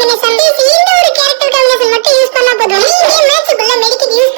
Combination இந்த ஒரு character combination மட்டும் யூஸ் பண்ணா போதும். நீங்க மேட்ச்க்குள்ள மெடிக்கெட் யூஸ்